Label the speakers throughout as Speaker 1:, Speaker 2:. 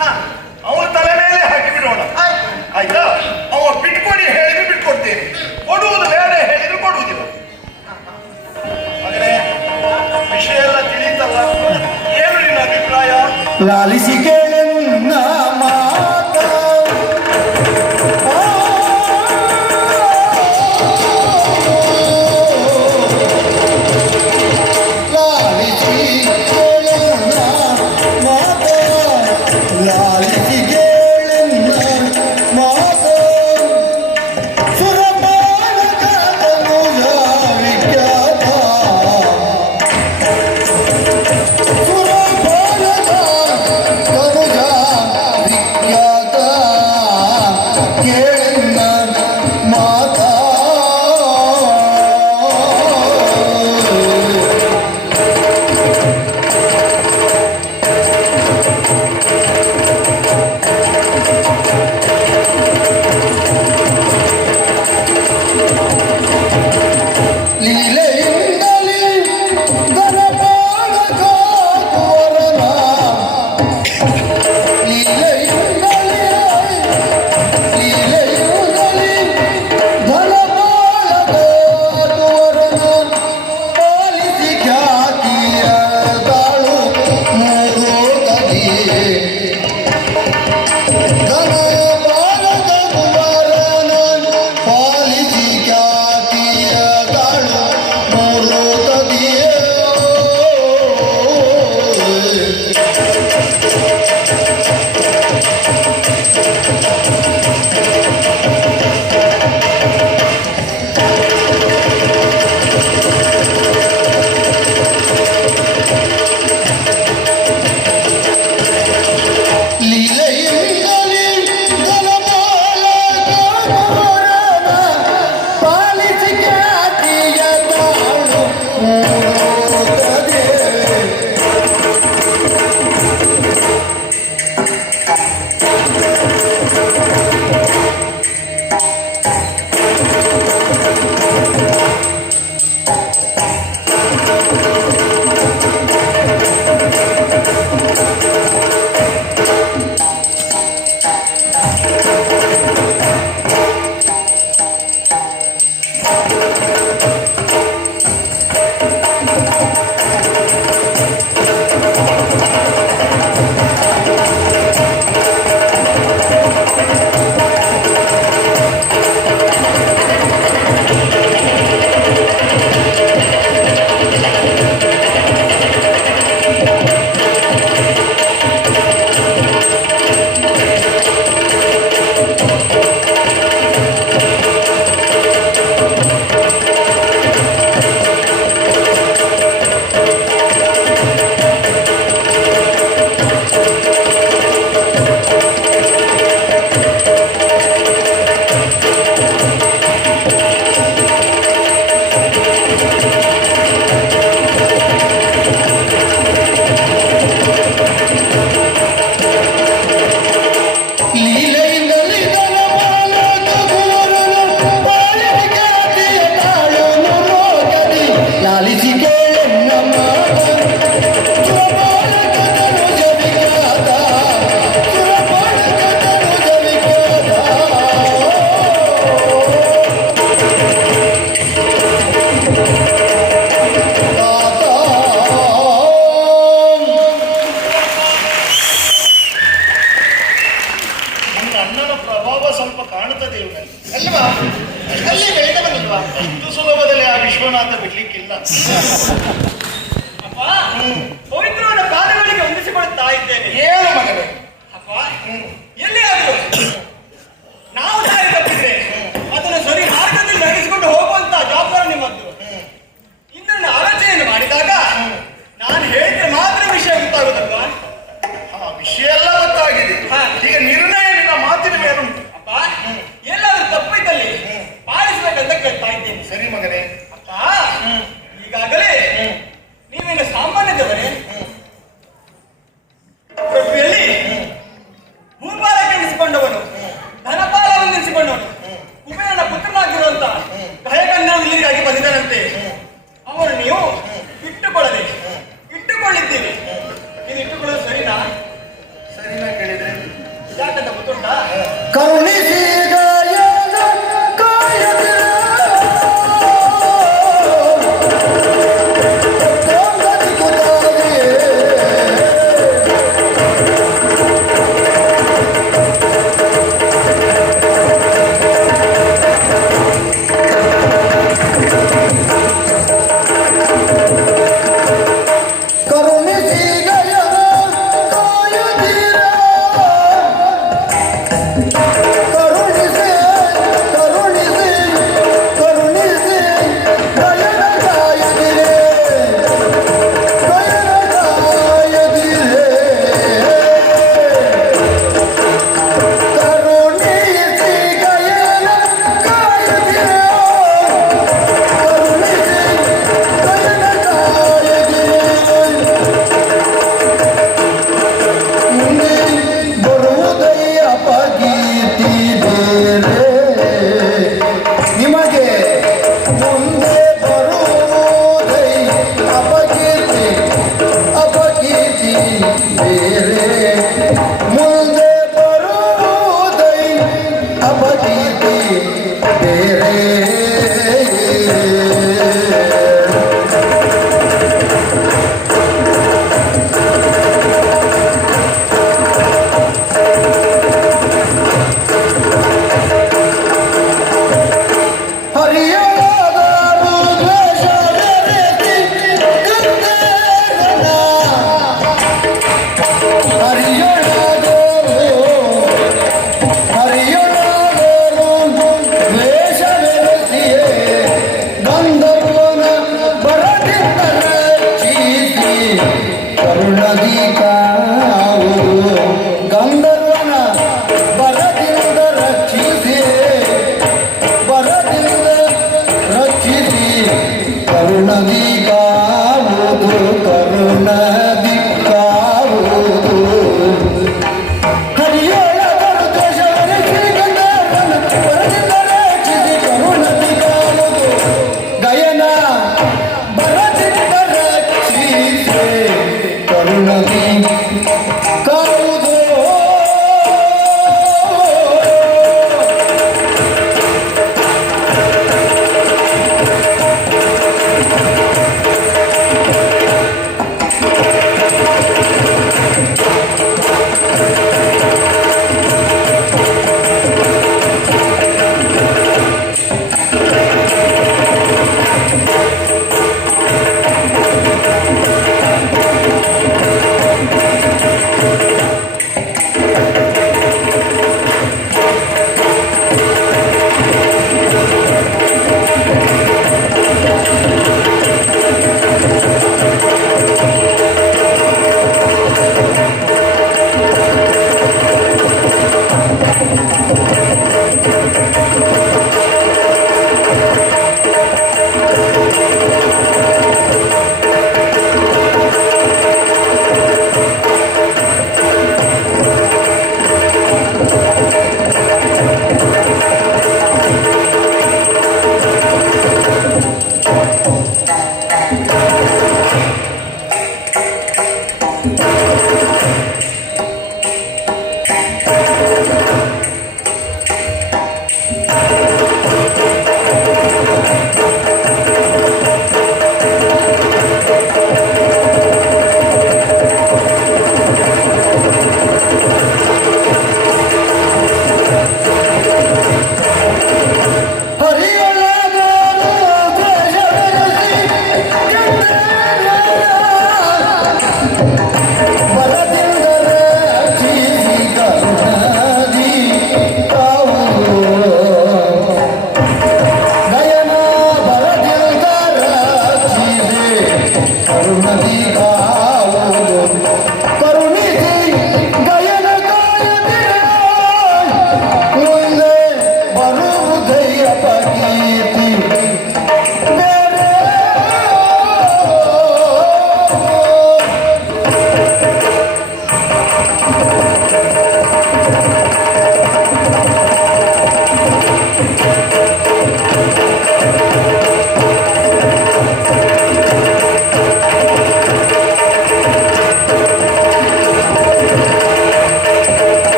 Speaker 1: ಹಾ
Speaker 2: ಅವನ ತಲೆ ಮೇಲೆ ಹಾಕಿ ಬಿಡೋಣ.
Speaker 1: ಆಯ್ತು.
Speaker 2: ಆಯ್ತಾ? ಅವ ಬಿಟ್ಕೊಡಿ ಹೇಳಿದ್ರೆ ಬಿಟ್ಕೊಡ್ತೇನೆ. ಕೊಡುವುದು ಬೇಡ ಹೇಳಿದ್ರು ಕೊಡುವುದಿಲ್ಲ. ಮಗನೇ ವಿಷಯ ಎಲ್ಲ ತಿಳಿತಲ್ಲ. ಏನು ನಿನ್ನ ಅಭಿಪ್ರಾಯ?
Speaker 3: ಲಾಲಿಸಿ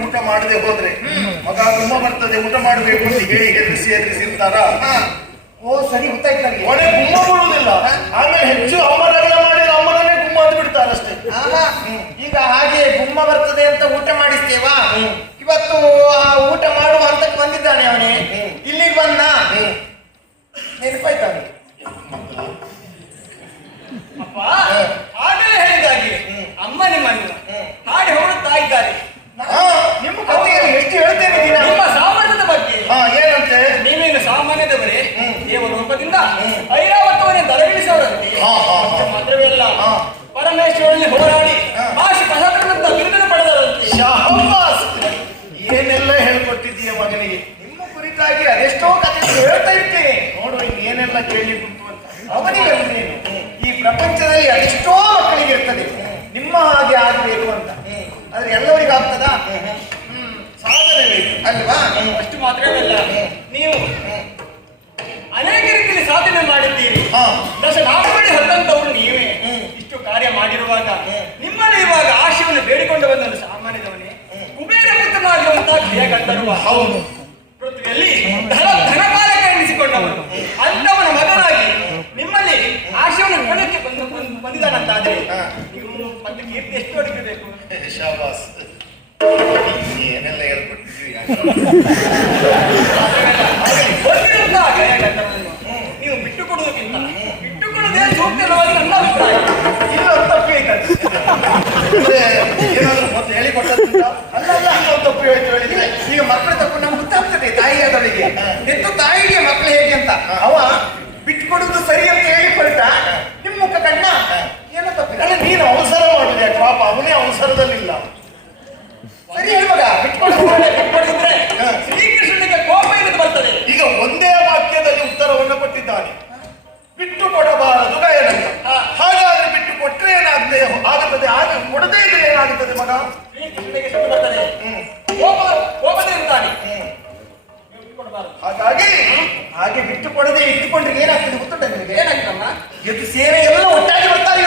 Speaker 2: ಊಟ ಮಾಡದೆ ಹೋದ್ರೆ ಮಗ ಗುಮ್ಮ ಬರ್ತದೆ ಊಟ ಮಾಡಬೇಕು ಅಂತ ಹೇಳಿ ಹೆದರಿಸಿ ಹೆದರಿಸಿರ್ತಾರ
Speaker 1: ಓ ಸರಿ ಗೊತ್ತಾಯ್ತು ನನಗೆ.
Speaker 2: ಒಡೆ ಗುಮ್ಮ ಬರುವುದಿಲ್ಲ ಆಮೇಲೆ ಹೆಚ್ಚು ಅಮ್ಮ ಮಾಡಿ ಮಾಡಿದ್ರೆ ಅಮ್ಮನನ್ನೇ ಗುಮ್ಮ ಅಂತ ಬಿಡ್ತಾರಷ್ಟೇ.
Speaker 1: ಈಗ ಹಾಗೆ ಗುಮ್ಮ ಬರ್ತದೆ ಅಂತ ಊಟ ಮಾಡಿಸ್ತೇವಾ? ಇವತ್ತು ಆ ಊಟ ಮಾಡುವ ಹಂತಕ್ಕೆ ಬಂದಿದ್ದಾನೆ ಅವನೇ. ಇಲ್ಲಿಗೆ ಬಂದ ನೆನಪಾಯ್ತು? ಅವನಿಗೆ
Speaker 4: ಅಪ್ಪ ಆಗಲೇ ಹೇಳಿದಾಗೆ ಅಮ್ಮ ನಿಮ್ಮನ್ನು ಹಾಡಿ ಹೊರಡ್ತಾ ಇದ್ದಾರೆ
Speaker 2: ಹೌದು.
Speaker 4: ಪೃಥ್ವಿಯಲ್ಲಿ ಧನ ಧನಪಾಲಕ ಎನಿಸಿಕೊಂಡವನು. ಅಂತವನ ಮಗನಾಗಿ ನಿಮ್ಮಲ್ಲಿ ಆಶಯವನ್ನು ಕೊಡಕ್ಕೆ ಬಂದು ಬಂದು- ಬಂದಿದ್ದಾನಂತಾದ್ರೆ ನೀವು ಮತ್ತೆ ಕೀರ್ತಿ ಎಷ್ಟು ಹೊಡಿಬೇಕು
Speaker 2: ಶಾಬಾಸ್. ಏನೆಲ್ಲ
Speaker 4: ಕ್ರಿಯಾಗಂಧರ್ವನು ನೀವು ಬಿಟ್ಟು ಕೊಡುವುದಕ್ಕಿಂತ ಬಿಟ್ಟು ಕೊಡುವುದೇ ಸೂಕ್ತವಾಗಿ ನನ್ನ ಅಭಿಪ್ರಾಯ.
Speaker 1: ಇಲ್ಲೊಂದು ತಪ್ಪು
Speaker 2: ಏನಾದ್ರು ಮತ್ತೆ ಹೇಳಿಕೊಟ್ಟದ್ದುಂಟಾ?
Speaker 1: ಅಲ್ಲ ಅಲ್ಲ. ಹೇಳಿದ್ರೆ ಈಗ ಮಕ್ಕಳ ತಪ್ಪು ನಮ್ಗೆ ಗೊತ್ತಾಗ್ತದೆ ತಾಯಿಯಾದವರಿಗೆ ಹೆತ್ತು ತಾಯಿಗೆ ಮಕ್ಕಳು ಹೇಗೆ ಅಂತ? ಅವ ಬಿಟ್ಕೊಡುದು ಸರಿ ಅಂತ ಹೇಳಿ ಹೊರಟ ನಿಮ್ ಮುಖ ಕಣ್ಣ. ಏನೋ ತಪ್ಪಿಲ್ಲ
Speaker 2: ಅಲ್ಲ ನೀನು ಅವಸರ ಮಾಡಿದೆ ಪಾಪ ಅವನೇ ಅವಸರದಲ್ಲಿಲ್ಲ.
Speaker 1: ಸರಿ ಹೇಳುವಾಗ ಬಿಟ್ಕೊಡು.
Speaker 4: ಬಿಟ್ಕೊಡಿದ್ರೆ ಶ್ರೀಕೃಷ್ಣನಿಗೆ ಕೋಪ ಇರೋದು ಬರ್ತದೆ.
Speaker 2: ಈಗ ಒಂದೇ ವಾಕ್ಯದಲ್ಲಿ ಉತ್ತರವನ್ನು ಕೊಟ್ಟಿದ್ದಾನೆ. ಬಿಟ್ಟು ಕೊಡಬಾರದು
Speaker 4: ಹಾ.
Speaker 2: ಹಾಗಾದ್ರೆ ಬಿಟ್ಟು ಕೊಟ್ಟರೆ ಏನಾಗುತ್ತೆ ಆಗುತ್ತದೆ. ಆಗ ಕೊಡದೇ ಇದ್ರೆ ಏನಾಗುತ್ತದೆ ಮಗ?
Speaker 1: ಹಾಗಾಗಿ ಹಾಗೆ ಬಿಟ್ಟು ಕೊಡದೆ ಇಟ್ಟುಕೊಂಡ್ರೆ ಏನಾಗ್ತದೆ ಗೊತ್ತುಂಟ ನಿಮಗೆ
Speaker 4: ಏನಾಗ್ತಮ್ಮ
Speaker 1: ಇದು ಸೇವೆ ಎಲ್ಲ ಒಟ್ಟಾಗಿ ಬರ್ತಾರ